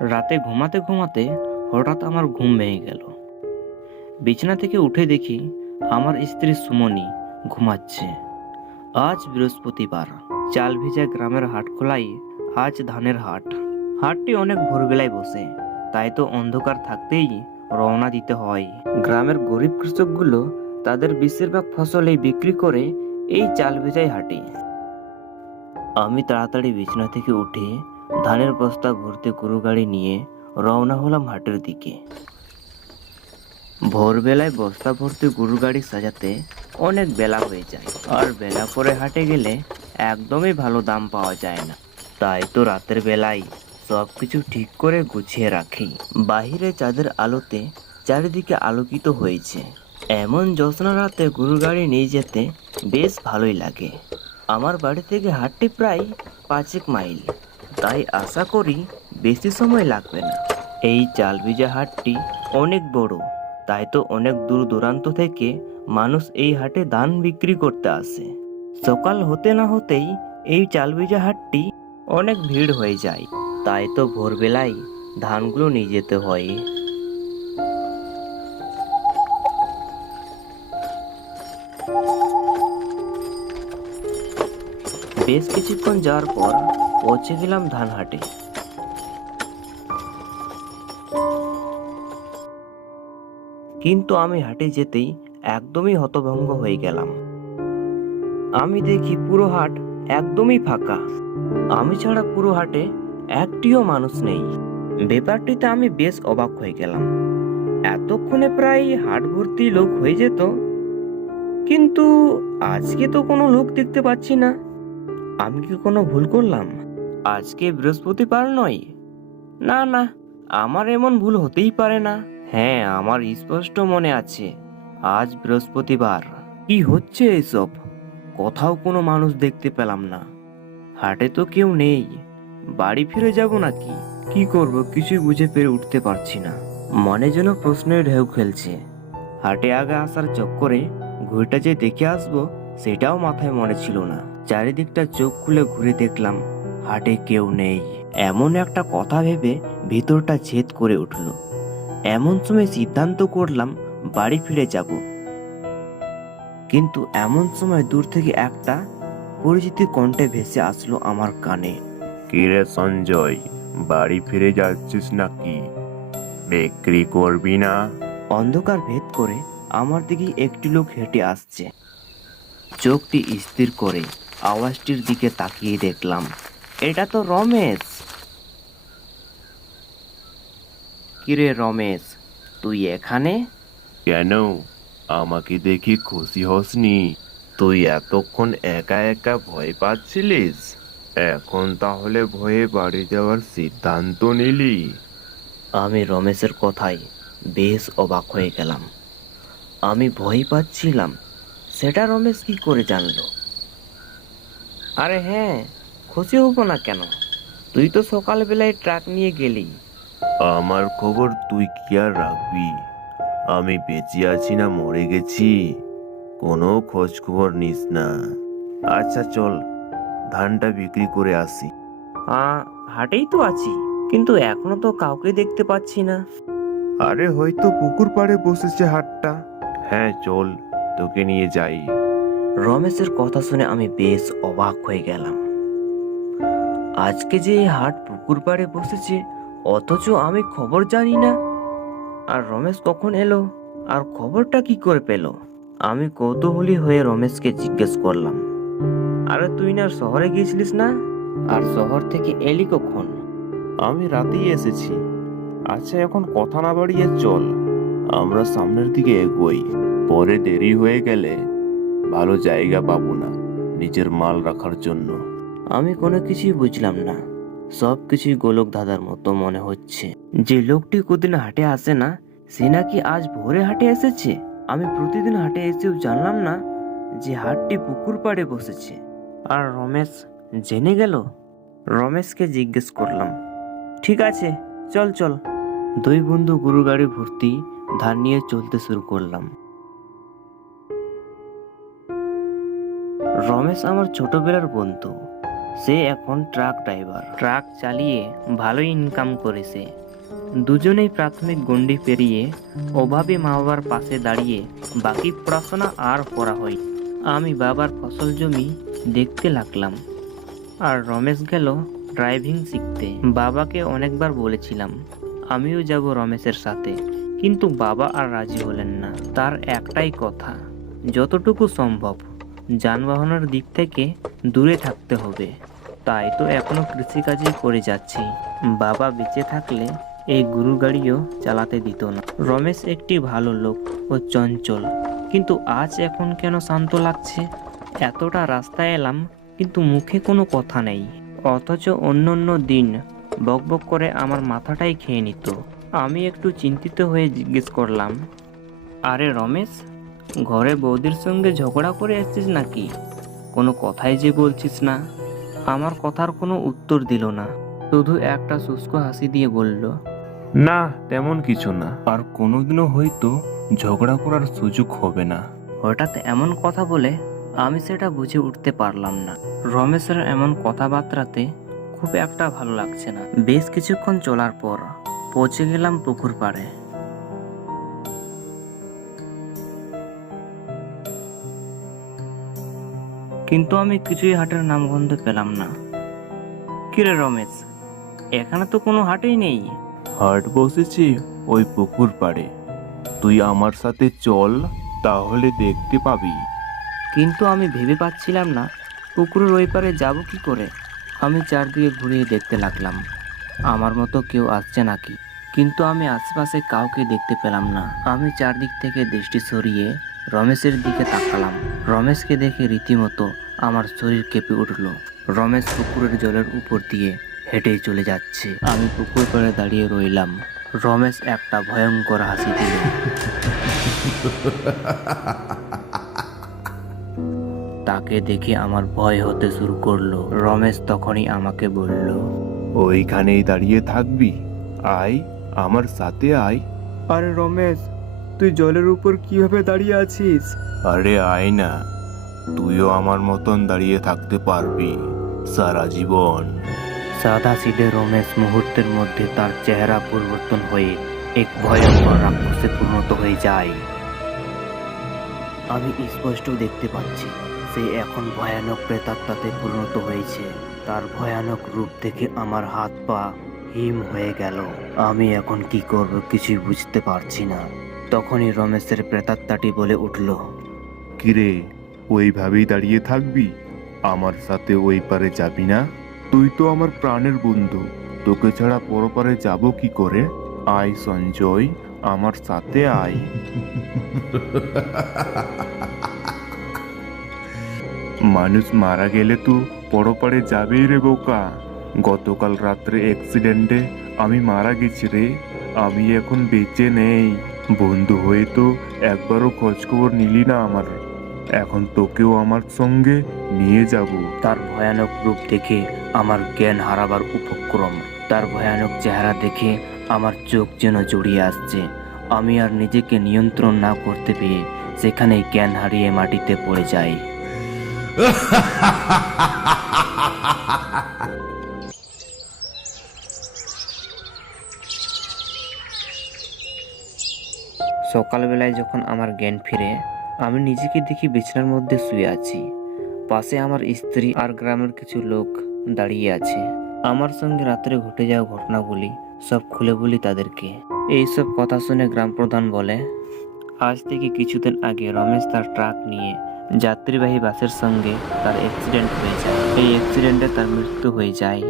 রাতে ঘুমাতে ঘুমাতে হঠাৎ আমার ঘুম ভেঙে গেল। বিছানা থেকে উঠে দেখি আমার স্ত্রী সুমনি ঘুমাচ্ছে। আজ বৃহস্পতিবার, চাল ভিজা গ্রামের হাট খোলাই আজ ধানের হাট। হাটটি অনেক ভোরবেলায় বসে, তাই তো অন্ধকার থাকতেই রওনা দিতে হয়। গ্রামের গরিব কৃষকগুলো তাদের বেশিরভাগ ফসলই বিক্রি করে এই চাল ভেজাই হাটে। আমি তাড়াতাড়ি বিছানা থেকে উঠে ধানের বস্তা ভর্তি গরু গাড়ি নিয়ে রওনা হলাম হাটের দিকে। ভোরবেলায় বস্তা ভর্তি গরু গাড়ি সাজাতে অনেক বেলা হয়ে যায়। আর বেলা করে হাটে গেলে একদমই ভালো দাম পাওয়া যায় না। তাই তো রাতের বেলায় সব কিছু ঠিক করে গুছিয়ে রাখি। বাহিরে চাঁদের আলোতে চারিদিকে আলোকিত হয়েছে। এমন জ্যোৎস্না রাতে গরু গাড়ি নিয়ে যেতে বেশ ভালোই লাগে। আমার বাড়ি থেকে হাটটি প্রায় পাঁচেক মাইল। তাই আশা করি বেশি সময় লাগবে না। এই চাল ভিজা হাটটি অনেক বড়, তাই তো অনেক দূর দূরান্ত থেকে মানুষ এই হাটে ধান বিক্রি করতে আসে। সকাল হতে না হতেই এই চাল ভিজা হাটটি অনেক ভিড় হয়ে যায়, তাই তো ভোরবেলায় ধানগুলো নিয়ে যেতে হয়। বেশ কিছুক্ষণ যাওয়ার পর পৌঁছে গেলাম ধানহাটে। কিন্তু আমি হাটে যেতেই একদমই হতভঙ্গ হয়ে গেলাম। আমি দেখি পুরো হাট একদমই ফাঁকা। আমি ছাড়া পুরো হাটে একটিও মানুষ নেই। ব্যাপারটিতে আমি বেশ অবাক হয়ে গেলাম। এতক্ষণে প্রায় হাট ভর্তি লোক হয়ে যেত। কিন্তু আজকে তো কোনো লোক দেখতে পাচ্ছি না। আমি কি কোনো ভুল করলাম? আজকে বৃহস্পতিবার নয়। না না, আমার এমন ভুল হতেই পারে না। হ্যাঁ আমার স্পষ্ট মনে আছে, আজ বৃহস্পতিবার। কি হচ্ছে এসব? কোথাও কোনো মানুষ দেখতে পেলাম না। হাটে তো কেউ নেই। বাড়ি ফিরে যাব নাকি? কি করব? কিছুই বুঝে পেরে উঠতে পারছি না। মনে যেন প্রশ্নের ঢেউ খেলছে। হাটে আগে আসার চক্করে ঘুরটা যে দেখে আসব, সেটাও মাথায় মনে ছিল না। চারিদিকটা চোখ খুলে ঘুরে দেখলাম। হাটে কেউ নেই। এমন একটা কথা ভেবে ভিতরটা ছেদ করে উঠল। এমন সময় সিদ্ধান্ত করলাম বাড়ি ফিরে যাব। কিন্তু এমন সময় দূর থেকে একটা পরিচিতি কণ্ঠে ভেসে আসলো আমার কানে। কিরে সঞ্জয় বাড়ি ফিরে যাচ্ছিস নাকি? বিক্রি করবি না? অন্ধকার ভেদ করে আমার দিকে একটি লোক হেঁটে আসছে। চোখটি স্থির করে আওয়াজটির দিকে তাকিয়ে দেখলাম। এটা তো রমেশ। কিরে রমেশ তুই এখানে? কেন? আমাকে দেখি খুশি হসনি। তুই এতক্ষণ একা একা ভয় পাচ্ছিলিস? এখন তাহলে ভয়ে বাড়ি যাওয়ার সিদ্ধান্ত নিলি। আমি রমেশের কথায় বেশ অবাক হয়ে গেলাম। আমি ভয় পাচ্ছিলাম। সেটা রমেশ কি করে জানলো? আরে হ্যাঁ খুশি হব না কেন? তুই তো সকালবেলায় ট্রাক নিয়ে গেলি। আমার খবর তুই কি আর রাখবি? আমি বেঁচে আছি না মরে গেছি। কোনো খোঁজ খবর নিস না। আচ্ছা চল ধানটা বিক্রি করে আসি। হাটেই তো আছি কিন্তু এখনও তো কাউকে দেখতে পাচ্ছি না। আরে হয়তো পুকুর পাড়ে বসেছে হাটটা। হ্যাঁ চল তোকে নিয়ে যাই। রমেশের কথা শুনে আমি বেশ অবাক হয়ে গেলাম। আজকে যে এই হাট পুকুর পাড়ে বসেছে, অথচ আমি খবর জানি না। আর রমেশ কখন এলো? আর খবরটা কি করে পেল? আমি কৌতূহলী হয়ে রমেশকে জিজ্ঞেস করলাম। আরে তুই না শহরে গিয়েছিলিস না? আর শহর থেকে এলি কখন? আমি রাতেই এসেছি। আচ্ছা এখন কথা না বাড়িয়ে চল। আমরা সামনের দিকে এগোই। পরে দেরি হয়ে গেলে ভালো জায়গা পাবো না নিজের মাল রাখার জন্য। আমি কোনো কিছুই বুঝলাম না। সব কিছুই গোলক দাদার মতো মনে হচ্ছে। যে লোকটি কোদিন হাটে আসে না, সে নাকি আজ ভোরে হাটে এসেছে? আমি প্রতিদিন হাটে এসেও জানলাম না যে হাটটি পুকুর পাড়ে বসেছে। আর রমেশ জেনে গেল? রমেশকে জিজ্ঞেস করলাম। ঠিক আছে, চল চল। দুই বন্ধু গরু গাড়ি ভর্তি ধান নিয়ে চলতে শুরু করলাম। রমেশ আমার ছোটবেলার বন্ধু। সে এখন ট্রাক ড্রাইভার। ট্রাক চালিয়ে ভালোই ইনকাম করেছে। দুজনেই প্রাথমিক গণ্ডি পেরিয়ে অভাবে মা বাবার পাশে দাঁড়িয়ে বাকি পড়াশোনা আর করা হয়। আমি বাবার ফসল জমি দেখতে লাগলাম আর রমেশ গেল ড্রাইভিং শিখতে। বাবাকে অনেকবার বলেছিলাম, আমিও যাব রমেশের সাথে। কিন্তু বাবা আর রাজি হলেন না। তার একটাই কথা, যতটুকু সম্ভব। যানবাহনের দিক থেকে দূরে থাকতে হবে। তাই তো এখনও কৃষিকাজই করে যাচ্ছি। বাবা বেঁচে থাকলে এই গরু গাড়িও চালাতে দিত না। রমেশ একটি ভালো লোক ও চঞ্চল। কিন্তু আজ এখন কেন শান্ত লাগছে? এতটা রাস্তায় এলাম, কিন্তু মুখে কোনো কথা নেই। অথচ অন্য অন্য দিন বকবক করে আমার মাথাটাই খেয়ে নিত। আমি একটু চিন্তিত হয়ে জিজ্ঞেস করলাম, আরে রমেশ ঘরে বৌদির সঙ্গে ঝগড়া করে এসছিস নাকি? কোনো কথাই যে বলছিস না। আমার কথার কোনো উত্তর দিল না। শুধু একটা শুষ্ক হাসি দিয়ে বলল না তেমন কিছু না। আর কোনোদিনও হয়তো ঝগড়া করার সুযোগ হবে না। হঠাৎ এমন কথা বলে আমি সেটা বুঝে উঠতে পারলাম না। রমেশের এমন কথাবার্তাতে খুব একটা ভালো লাগছে না। বেশ কিছুক্ষণ চলার পর পৌঁছে গেলাম পুকুর পাড়ে। কিন্তু আমি কিছুই হাটের নামগন্ধ পেলাম না। কিরে রমেশ এখানে তো কোনো হাটেই নেই। হাট বসেছে ওই পুকুর পাড়ে। তুই আমার সাথে চল তাহলে দেখতে পাবি। কিন্তু আমি ভেবে পাচ্ছিলাম না পুকুরের ওই পারে যাব কি করে। আমি চারদিকে ঘুরিয়ে দেখতে লাগলাম। আমার মতো কেউ আসছে নাকি? কিন্তু আমি আশেপাশে কাউকে দেখতে পেলাম না। আমি চারদিক থেকে দৃষ্টি সরিয়ে রমেশের দিকে তাকালাম। রমেশকে দেখে রীতিমতো আমার শরীর কেঁপে উঠল। রমেশ পুকুরের জলের উপর দিয়ে হেঁটে চলে যাচ্ছে। আমি পুকুর পাড়ে দাঁড়িয়ে রইলাম। রমেশ একটা ভয়ঙ্কর হাসি দিল। তাকে দেখে আমার ভয় হতে শুরু করল। রমেশ তখনই আমাকে বলল ওইখানেই দাঁড়িয়ে থাকবি। আয় আমার সাথে আয়। আরে রমেশ তুই জলের উপর কীভাবে দাঁড়িয়ে আছিস? আরে আয় না তুইও আমার মতন দাঁড়িয়ে থাকতে পারবি সারা জীবন। সাদা সিডে রমেশ মুহূর্তের মধ্যে তার চেহারা পরিবর্তন হয়ে এক ভয়ঙ্কর রাক্ষসে পরিণত হয়ে যায়। আমি স্পষ্ট দেখতে পাচ্ছি সে এখন ভয়ানক প্রেতাত্মাতে পরিণত হয়েছে। তার ভয়ানক রূপ দেখে আমার হাত পা হিম হয়ে গেল। আমি এখন কি করব কিছুই বুঝতে পারছি না। তখনই রমেশের প্রেতাত্মাটি বলে উঠল, কিরে, ওইভাবেই দাঁড়িয়ে থাকবি? আমার সাথে ওই পারে যাবি না? তুই তো আমার প্রাণের বন্ধু। তোকে ছাড়া পরপারে যাব কি করে? আয় সঞ্জয়, আমার সাথে আয়। মানুষ মারা গেলে তো পরপারে যাবেই রে বোকা। গতকাল রাত্রে অ্যাক্সিডেন্টে আমি মারা গেছি রে। আমি এখন বেঁচে নেই। বন্ধু হয়ে তো একবারও খোঁজখবর নিলি না আমার। এখন তোকেও আমার সঙ্গে নিয়ে যাব। তার ভয়ানক রূপ দেখে আমার জ্ঞান হারাবার উপক্রম তার ভয়ানক চেহারা দেখে আমার চোখ যেন জড়িয়ে আসছে। আমি আর নিজেকে নিয়ন্ত্রণ না করতে পেরে সেখানে জ্ঞান হারিয়ে মাটিতে পড়ে যাই। সকালবেলায় যখন আমার জ্ঞান ফিরে, আমি নিজেকে দেখি বিছানার মধ্যে শুয়ে আছি। পাশে আমার স্ত্রী আর গ্রামের কিছু লোক দাঁড়িয়ে আছে। আমার সঙ্গে রাত্রে ঘটে যাওয়া ঘটনাগুলি সব খুলে বলি তাদেরকে। এইসব কথা শুনে গ্রাম প্রধান বলে, আজ থেকে কিছুদিন আগে রমেশ তার ট্রাক নিয়ে যাত্রীবাহী বাসের সঙ্গে তার অ্যাক্সিডেন্ট হয়ে যায় এই অ্যাক্সিডেন্টে তার মৃত্যু হয়ে যায়।